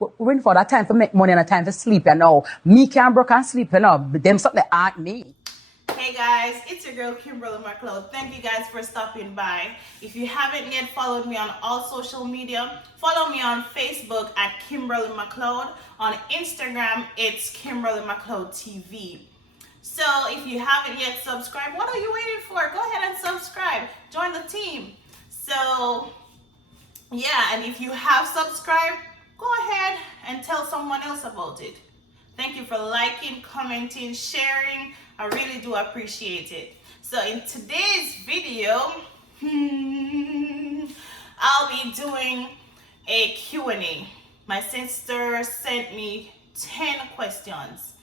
We're in for that time for make money and a time for sleep, you know. Me can't broke and sleep, you know. But them something aren't me. Hey guys, it's your girl Kimberleymcleodtv. Thank you guys for stopping by. If you haven't yet followed me on all social media, follow me on Facebook at Kimberleymcleod. On Instagram, it's Kimberleymcleodtv. So if you haven't yet subscribed, what are you waiting for? Go ahead and subscribe. Join the team. So yeah, and if you have subscribed, go ahead and tell someone else about it. Thank you for liking, commenting, sharing. I really do appreciate it. So in today's video, I'll be doing a Q&A. My sister sent me 10 questions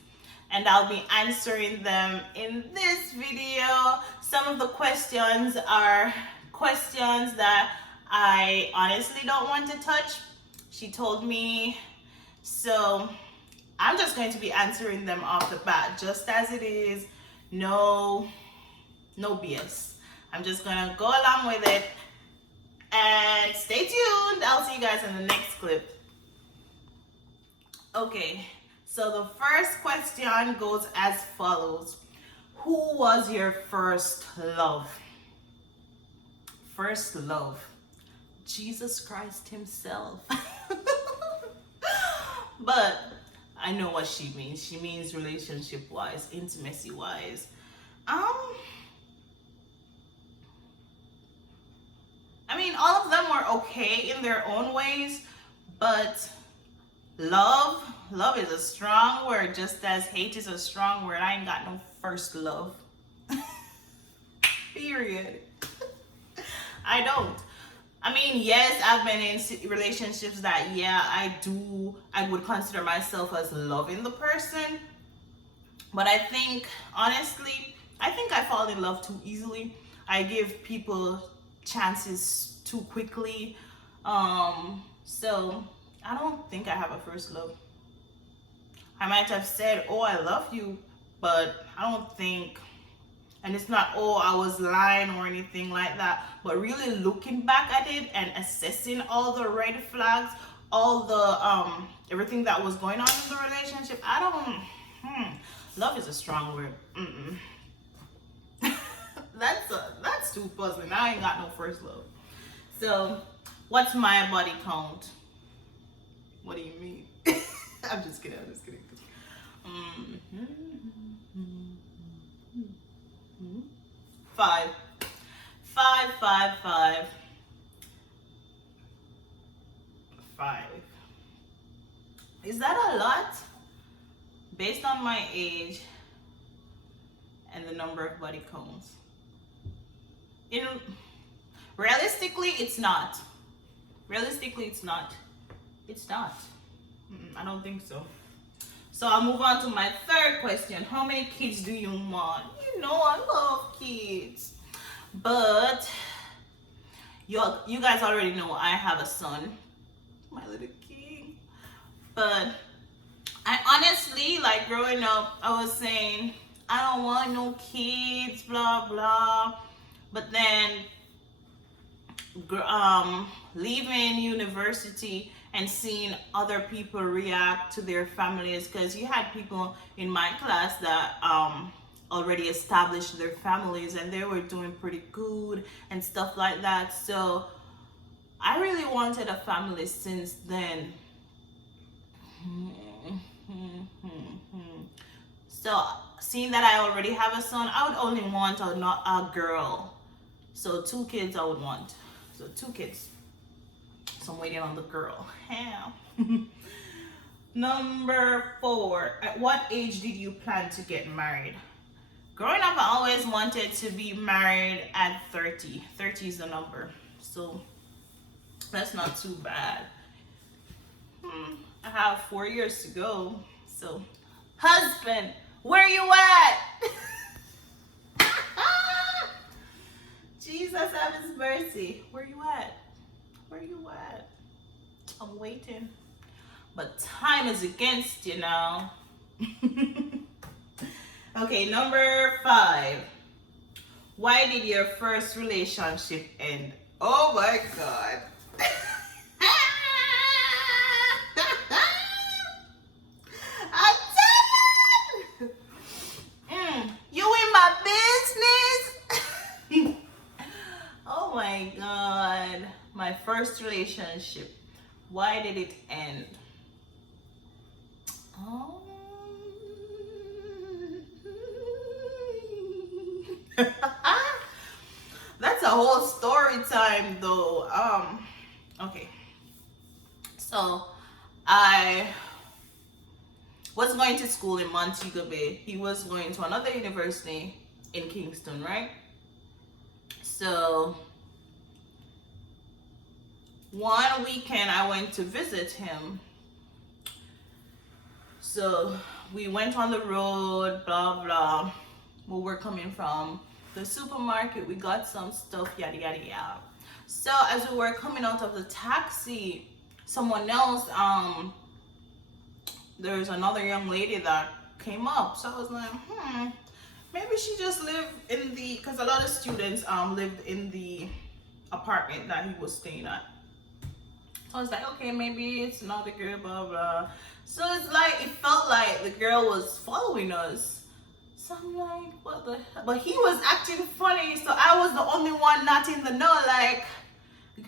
and I'll be answering them in this video. Some of the questions are questions that I honestly don't want to touch. She told me, so I'm just going to be answering them off the bat, just as it is. No BS. I'm just gonna go along with it and stay tuned. I'll see you guys in the next clip. Okay, so the first question goes as follows. Who was your first love? First love. Jesus Christ himself. But I know what she means. She means relationship-wise, intimacy-wise. I mean, all of them were okay in their own ways, but love is a strong word, just as hate is a strong word. I ain't got no first love. Period. I don't. I mean, yes, I've been in relationships that, yeah, I would consider myself as loving the person. But I think, honestly, I fall in love too easily. I give people chances too quickly. So I don't think I have a first love. I might have said, oh, I love you, but I don't think, and it's not, oh, I was lying or anything like that, but really looking back at it and assessing all the red flags, all the everything that was going on in the relationship, I don't, love is a strong word. That's too puzzling. I ain't got no first love. So what's my body count? What do you mean? I'm just kidding. 5. Is that a lot? Based on my age and the number of body counts. Realistically, it's not. It's not. I don't think so. So I'll move on to my third question. How many kids do you want? You know I love kids. But you guys already know I have a son. My little king. But I honestly, like growing up, I was saying, I don't want no kids, blah, blah. But then leaving university and seeing other people react to their families, because you had people in my class that already established their families and they were doing pretty good and stuff like that. So I really wanted a family since then. So seeing that I already have a son, I would only want a girl. So 2 kids I would want. So 2 kids. So I'm waiting on the girl. Number 4. At what age did you plan to get married? Growing up, I always wanted to be married at 30. 30 is the number. So that's not too bad. I have 4 years to go. So, husband, where you at? Jesus have his mercy. Where you at? I'm waiting. But time is against you now. Okay, number 5. Why did your first relationship end? Oh my God. God. My first relationship. Why did it end? Oh. That's a whole story time though. Okay. So I was going to school in Montego Bay. He was going to another university in Kingston, right? So one weekend I went to visit him. So we went on the road, blah blah. We were coming from the supermarket. We got some stuff, yada yada yada. So as we were coming out of the taxi, someone else, there's another young lady that came up. So I was like, maybe she just lived in the, because a lot of students lived in the apartment that he was staying at. So I was like, okay, maybe it's not the girl, blah blah. So it's like, it felt like the girl was following us. So I'm like, what the hell? But he was acting funny, so I was the only one not in the know, like,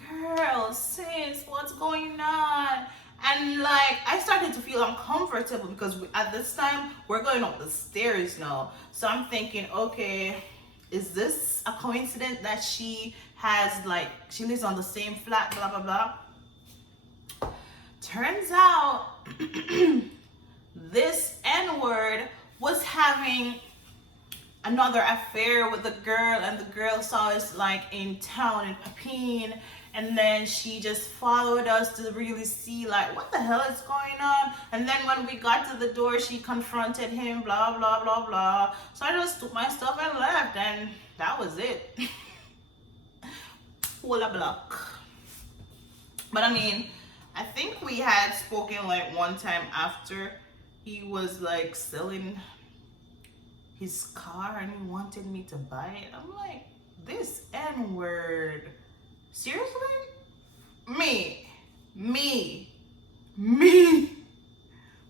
girl, sis, what's going on? And like, I started to feel uncomfortable because at this time, we're going up the stairs now. So I'm thinking, okay, is this a coincidence that she has, like, she lives on the same flat, blah, blah, blah. Turns out, this N-word was having another affair with the girl, and the girl saw us like in town in Papine, and then she just followed us to really see like what the hell is going on. And then when we got to the door, she confronted him, blah blah blah blah. So I just took my stuff and left, and that was it. Walla block. But I mean, I think we had spoken like one time after he was like selling his car and he wanted me to buy it. I'm like, this N-word. Seriously? Me.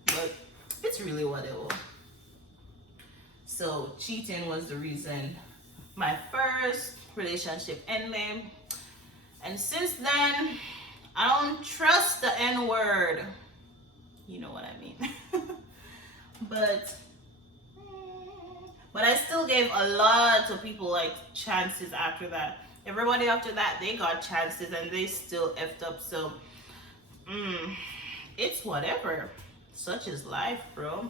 But it's really whatever. So cheating was the reason my first relationship ended. And since then, I don't trust the N-word. You know what I mean. But I still gave a lot of people like chances after that. Everybody after that, they got chances and they still effed up. So, it's whatever. Such is life, bro.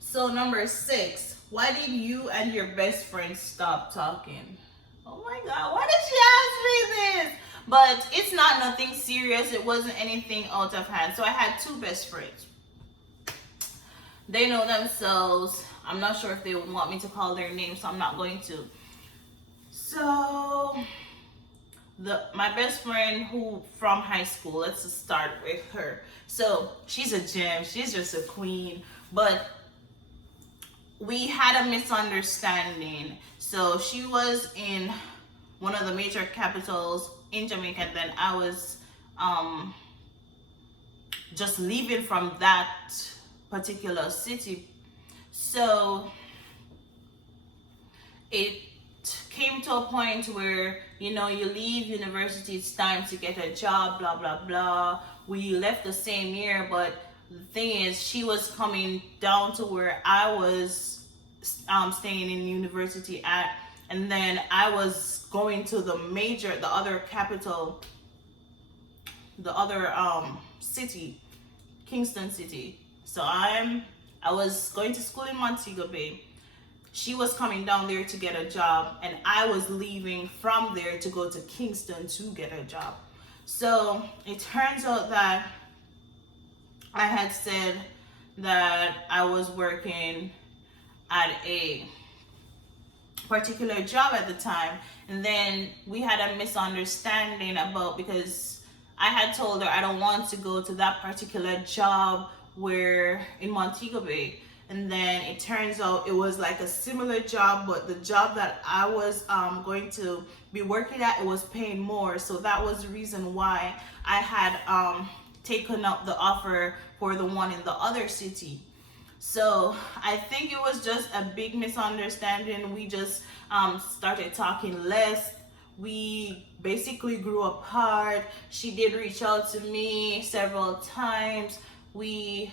So number 6, why did you and your best friend stop talking? Oh my God, why did she ask me this? But it's not nothing serious. It wasn't anything out of hand. So I had 2 best friends. They know themselves. I'm not sure if they would want me to call their names, so I'm not going to. So my best friend who from high school, let's just start with her. So she's a gem, she's just a queen, but we had a misunderstanding. So she was in one of the major capitals in Jamaica, and then I was just leaving from that particular city. So it came to a point where, you know, you leave university, it's time to get a job, blah blah blah. We left the same year, but the thing is, she was coming down to where I was staying in university at, and then I was going to the other capital, the other city, Kingston City. So I was going to school in Montego Bay. She was coming down there to get a job, and I was leaving from there to go to Kingston to get a job. So it turns out that I had said that I was working at a particular job at the time, and then we had a misunderstanding about, because I had told her I don't want to go to that particular job where in Montego Bay. And then it turns out it was like a similar job, but the job that I was going to be working at, it was paying more. So that was the reason why I had taken up the offer for the one in the other city. So I think it was just a big misunderstanding. We just started talking less. we basically grew apart. She did reach out to me several times. We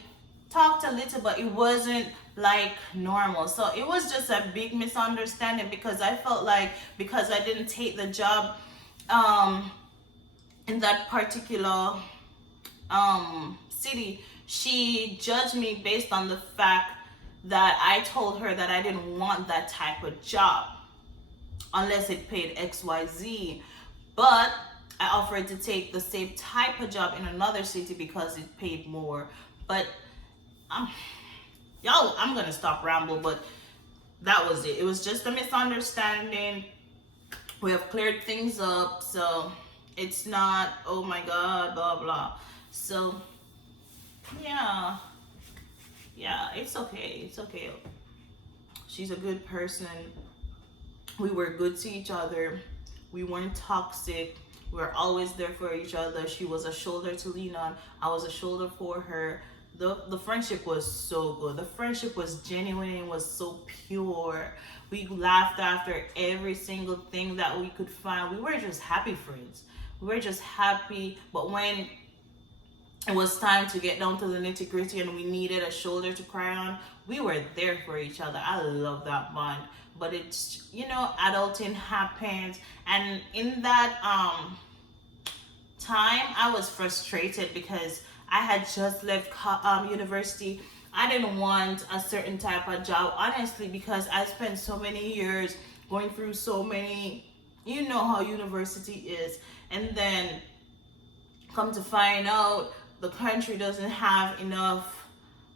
talked a little, but it wasn't like normal. So it was just a big misunderstanding, because I felt like because I didn't take the job in that particular city, she judged me based on the fact that I told her that I didn't want that type of job unless it paid XYZ. But I offered to take the same type of job in another city because it paid more. But I'm gonna stop ramble, but that was it. It was just a misunderstanding. We have cleared things up, so it's not, oh my god, blah blah. So yeah, it's okay. It's okay. She's a good person. We were good to each other. We weren't toxic. We were always there for each other. She was a shoulder to lean on. I was a shoulder for her. The friendship was so good. The friendship was genuine. It was so pure. We laughed after every single thing that we could find. We were just happy friends. We were just happy. But when it was time to get down to the nitty gritty and we needed a shoulder to cry on, we were there for each other. I love that bond. But it's, adulting happens. And in that time, I was frustrated because I had just left university. I didn't want a certain type of job, honestly, because I spent so many years going through so many, you know how university is. And then come to find out the country doesn't have enough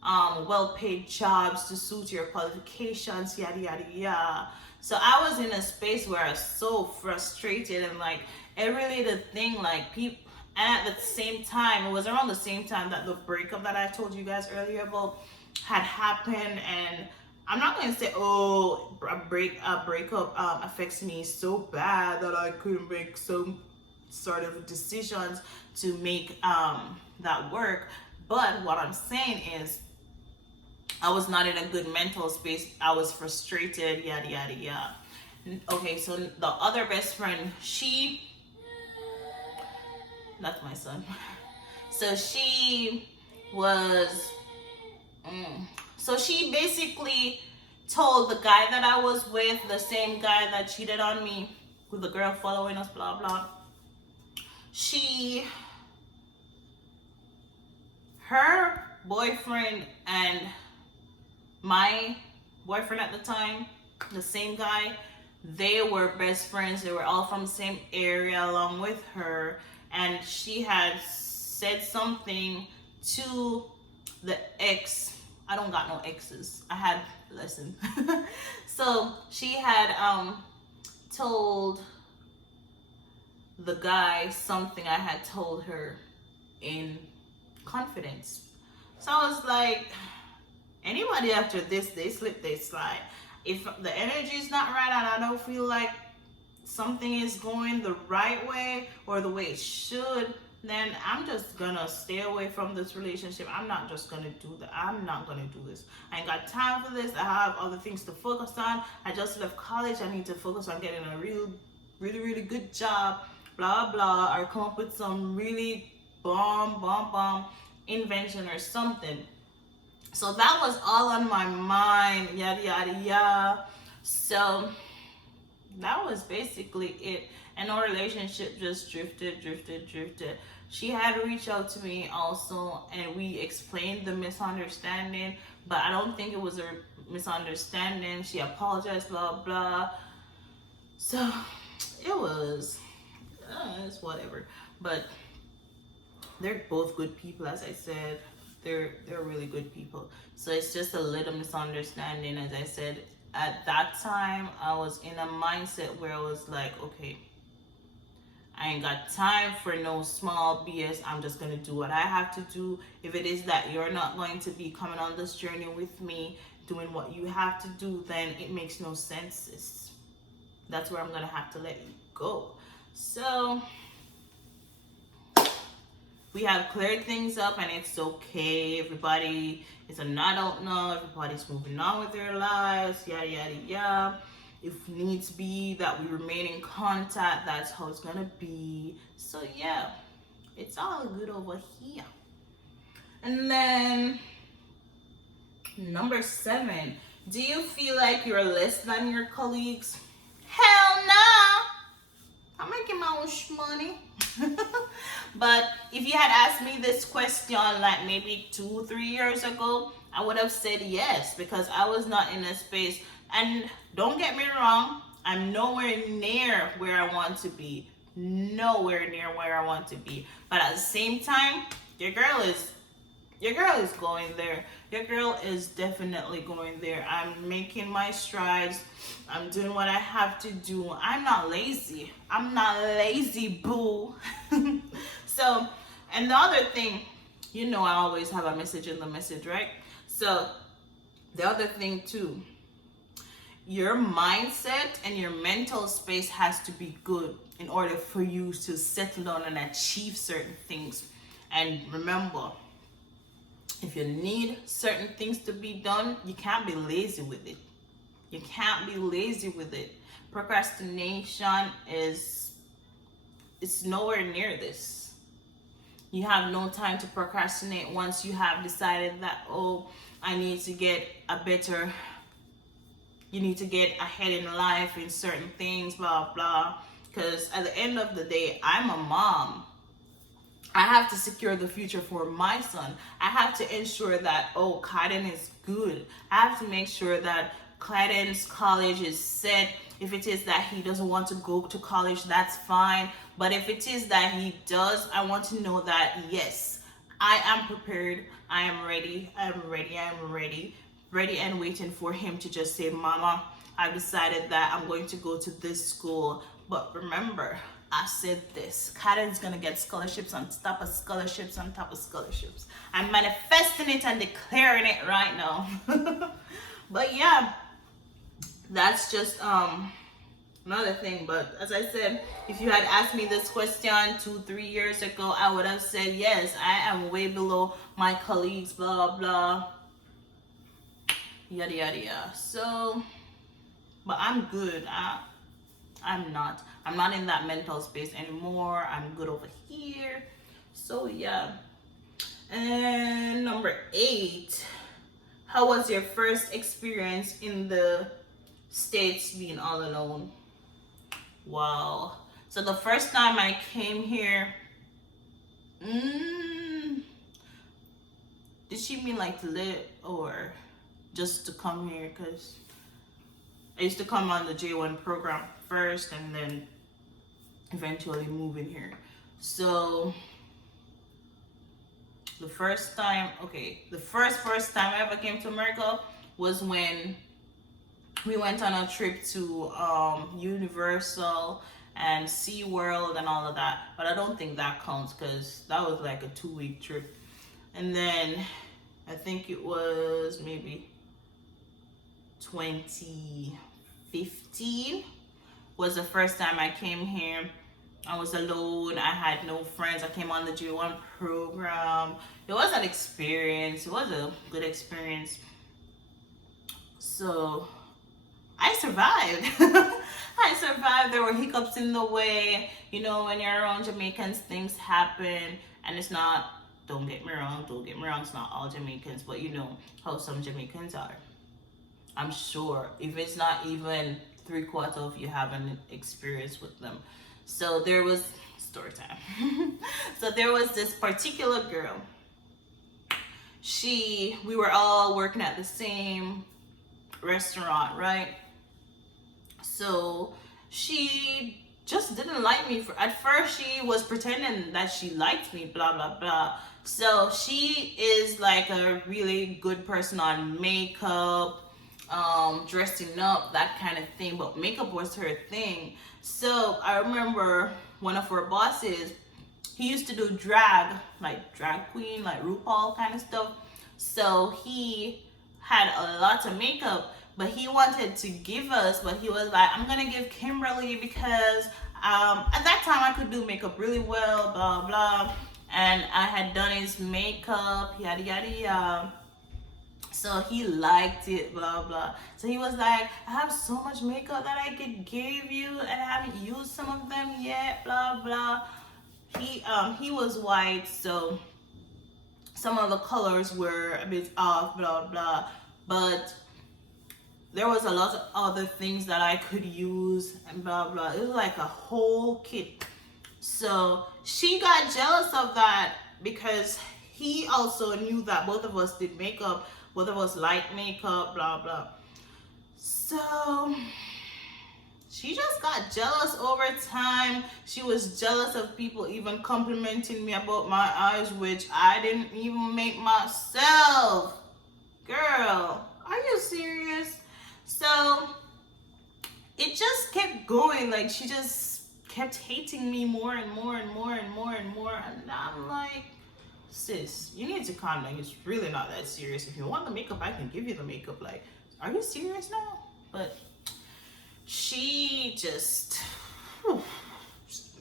well-paid jobs to suit your qualifications, yada yada yada. So I was in a space where I was so frustrated, and like every little thing, like people. And at the same time, it was around the same time that the breakup that I told you guys earlier about had happened. And I'm not going to say, oh, a breakup affects me so bad that I couldn't make some sort of decisions to make that work. But what I'm saying is, I was not in a good mental space. I was frustrated, yada, yada, yada. Okay, so the other best friend, that's my son. So she was, so she basically told the guy that I was with, the same guy that cheated on me, with the girl following us, blah, blah. Her boyfriend and my boyfriend at the time, the same guy, they were best friends. They were all from the same area along with her. And she had said something to the ex. I don't got no exes. I had, listen. So she had told the guy something I had told her in confidence. So I was like, anybody after this, they slip, they slide. If the energy is not right and I don't feel like something is going the right way or the way it should, then I'm just gonna stay away from this relationship. I'm not just gonna do that. I'm not gonna do this. I ain't got time for this. I have other things to focus on. I just left college. I need to focus on getting a really good job, blah blah, or come up with some really bomb invention or something. So that was all on my mind, yada yada yada. So that was basically it. And our relationship just drifted. She had reached out to me also, and we explained the misunderstanding, but I don't think it was a misunderstanding. She apologized, blah blah. So it was it's whatever. But they're both good people, as I said. They're really good people. So it's just a little misunderstanding. As I said, at that time I was in a mindset where I was like, okay, I ain't got time for no small BS. I'm just gonna do what I have to do. If it is that you're not going to be coming on this journey with me, doing what you have to do, then it makes no sense. That's where I'm gonna have to let you go. So we have cleared things up, and it's okay. Everybody is an adult now. Everybody's moving on with their lives, yada yada yada. if needs be that we remain in contact, that's how it's gonna be. So yeah, it's all good over here. And then number 7, do you feel like you're less than your colleagues? Hell no! I'm making my own money. But if you had asked me this question like maybe 2-3 years ago, I would have said yes, because I was not in a space. And don't get me wrong, I'm nowhere near where I want to be. Nowhere near where I want to be. But at the same time, your girl is going there. Your girl is definitely going there. I'm making my strides. I'm doing what I have to do. I'm not lazy. I'm not lazy, boo. So, and the other thing, I always have a message in the message, right? So, the other thing too, your mindset and your mental space has to be good in order for you to settle down and achieve certain things. And remember, if you need certain things to be done, you can't be lazy with it. You can't be lazy with it. Procrastination it's nowhere near this. You have no time to procrastinate once you have decided that, oh, I need to get you need to get ahead in life in certain things, blah, blah. Because at the end of the day, I'm a mom. I have to secure the future for my son. I have to ensure that, Kaiden is good. I have to make sure that Kaiden's college is set. If it is that he doesn't want to go to college, that's fine. But if it is that he does, I want to know that, yes, I am prepared. I am ready. Ready and waiting for him to just say, Mama, I've decided that I'm going to go to this school. But remember, I said this. Karen's gonna get scholarships on top of scholarships on top of scholarships. I'm manifesting it and declaring it right now. But yeah, that's just another thing. But as I said, if you had asked me this question 2-3 years ago, I would have said yes, I am way below my colleagues, blah blah, yada yada yada. So, but I'm good. I'm not in that mental space anymore. I'm good over here. So yeah. And number 8, how was your first experience in the States being all alone? Wow. So the first time I came here, did she mean like to live or just to come here? Because I used to come on the J1 program first and then eventually move in here. So the first time I ever came to America was when we went on a trip to Universal and SeaWorld and all of that. But I don't think that counts because that was like a 2-week trip. And then I think it was maybe 2015 was the first time I came here. I was alone. I had no friends. I came on the J1 program. It was an experience. It was a good experience. So I survived. I survived. There were hiccups in the way. When you're around Jamaicans, things happen. And it's not, don't get me wrong, it's not all Jamaicans, but you know how some Jamaicans are. I'm sure if it's not even 3/4 of you have an experience with them. So there was story time. So there was this particular girl. We were all working at the same restaurant, right? So she just didn't like me. At first she was pretending that she liked me, blah blah blah. So she is like a really good person on makeup, dressing up, that kind of thing, but makeup was her thing. So I remember one of her bosses, he used to do drag queen, like RuPaul kind of stuff. So he had a lot of makeup, but he wanted to give us, but he was like, I'm gonna give Kimberly because at that time I could do makeup really well, blah blah, and I had done his makeup, yada yada yada. So he liked it, blah blah. So he was like, I have so much makeup that I could give you, and I haven't used some of them yet, blah blah. He was white, so some of the colors were a bit off, blah blah. But there was a lot of other things that I could use, and blah blah. It was like a whole kit. So she got jealous of that because he also knew that both of us did makeup, both of us like makeup, blah blah. So she just got jealous over time. She was jealous of people even complimenting me about my eyes, which I didn't even make myself. Girl, are you serious? So it just kept going. Like, she just kept hating me more and more and more and more and more. And I'm like, sis, you need to calm down. It's really not that serious. If you want the makeup, I can give you the makeup. Like, are you serious now? But she just,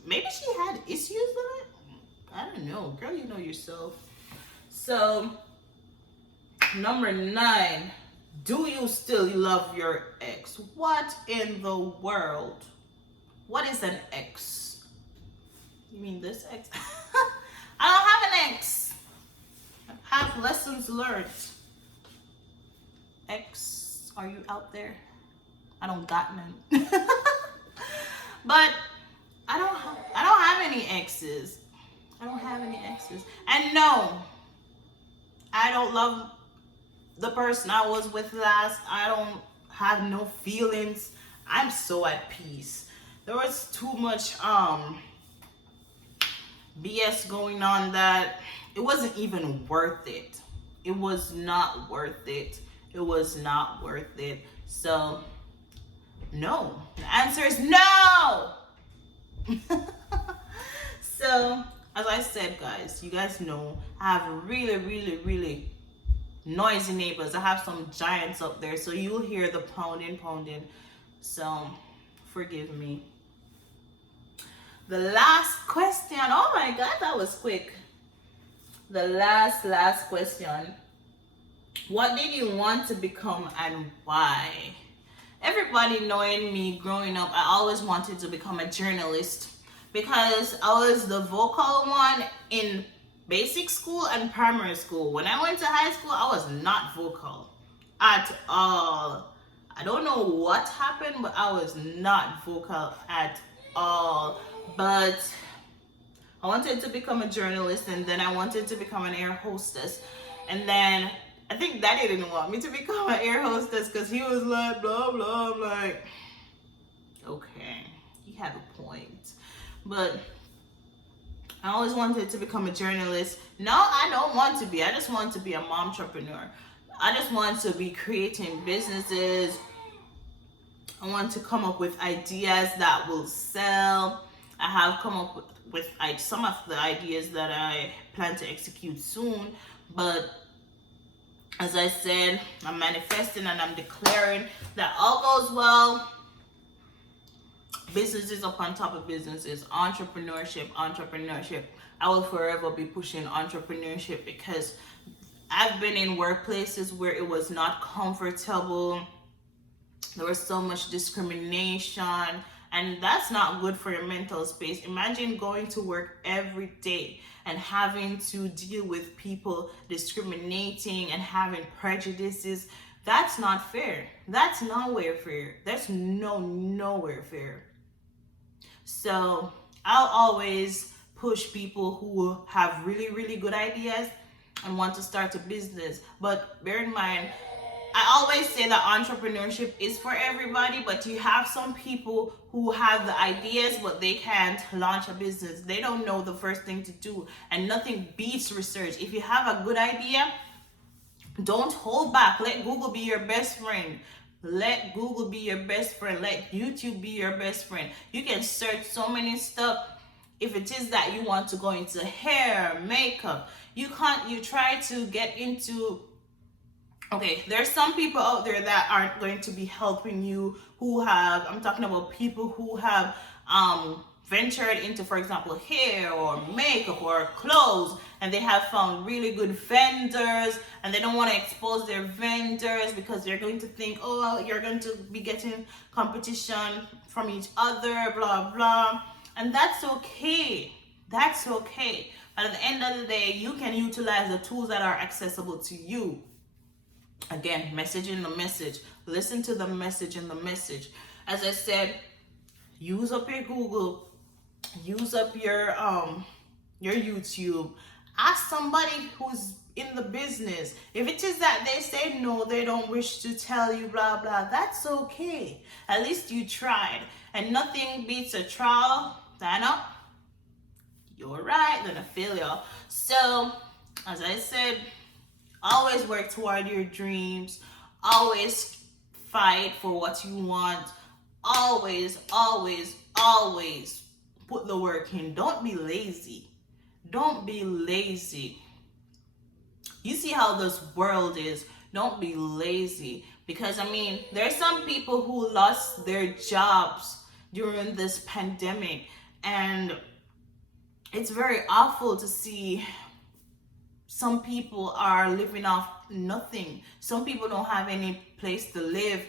maybe she had issues with it. I don't know. Girl, you know yourself. So, number 9. Do you still love your ex? What in the world? What is an ex? You mean this ex? I don't have an ex. I have lessons learned. Ex, are you out there? I don't got none. But I don't have any exes. I don't have any exes. And no, I don't love the person I was with last. I don't have no feelings. I'm so at peace. There was too much BS going on that it wasn't even worth it. It was not worth it. It was not worth it. So no. The answer is no. So as I said, guys, you guys know I have really noisy neighbors. I have some giants up there, so you'll hear the pounding. So forgive me. The last question. Oh my god, that was quick. The last question. What did you want to become and why? Everybody knowing me growing up, I always wanted to become a journalist because I was the vocal one in basic school and primary school. When I went to high school, I was not vocal at all. I don't know what happened, but I was not vocal at all. But I wanted to become a journalist, and then I wanted to become an air hostess. And then I think Daddy didn't want me to become an air hostess because he was like, blah, blah. I'm like, okay, he had a point. But I always wanted to become a journalist. Now I don't want to be. I just want to be a mom entrepreneur. I just want to be creating businesses. I want to come up with ideas that will sell. I have come up with some of the ideas that I plan to execute soon. But as I said, I'm manifesting and I'm declaring that all goes well. Businesses upon top of businesses, entrepreneurship. I will forever be pushing entrepreneurship because I've been in workplaces where it was not comfortable. There was so much discrimination, and that's not good for your mental space. Imagine going to work every day and having to deal with people discriminating and having prejudices. That's not fair. That's nowhere fair. That's nowhere fair. So I'll always push people who have really good ideas and want to start a business. But bear in mind, I always say that entrepreneurship is for everybody, but you have some people who have the ideas, but they can't launch a business. They don't know the first thing to do, and nothing beats research. If you have a good idea, don't hold back. Let Google be your best friend. Let Google be your best friend. Let YouTube be your best friend. You can search so many stuff. If it is that you want to go into hair, makeup, you try to get into, okay, there's some people out there that aren't going to be helping you I'm talking about people who have ventured into, for example, hair or makeup or clothes, and they have found really good vendors, and they don't want to expose their vendors because they're going to think, oh, you're going to be getting competition from each other, blah blah. And that's okay. That's okay. But at the end of the day, you can utilize the tools that are accessible to you. Again, message in the message. Listen to the message in the message. As I said, use up your Google, use up your YouTube. Ask somebody who's in the business. If it is that they say no, they don't wish to tell you, blah blah, that's okay. At least you tried. And nothing beats a trial than a, you're right, than a failure. So, as I said, always work toward your dreams. Always fight for what you want. Always, always, always put the work in. Don't be lazy. Don't be lazy. You see how this world is. Don't be lazy. Because, I mean, there's some people who lost their jobs during this pandemic. And it's very awful to see some people are living off nothing. Some people don't have any place to live.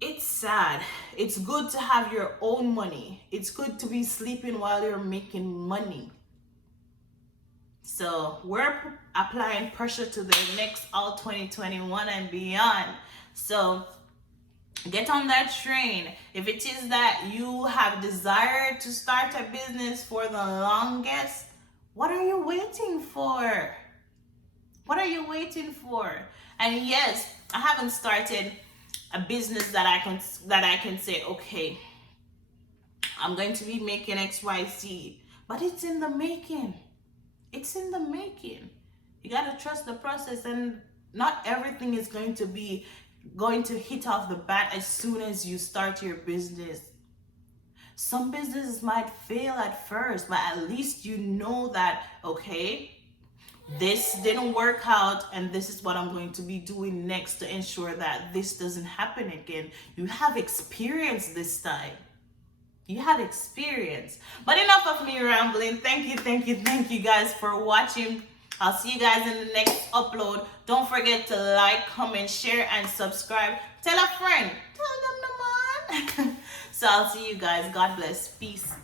It's sad. It's good to have your own money. It's good to be sleeping while you're making money. So we're applying pressure to the next all 2021 and beyond. So get on that train. If it is that you have desired to start a business for the longest, what are you waiting for? What are you waiting for? And yes, I haven't started a business that I can say, okay, I'm going to be making XYZ, but it's in the making. It's in the making. You got to trust the process, and not everything is going to hit off the bat as soon as you start your business. Some businesses might fail at first, but at least you know that, okay, this didn't work out and this is what I'm going to be doing next to ensure that this doesn't happen again. You have experience this time. You have experience. But enough of me rambling. Thank you guys for watching. I'll see you guys in the next upload. Don't forget to like, comment, share, and subscribe. Tell a friend. Tell them to man. So I'll see you guys. God bless. Peace.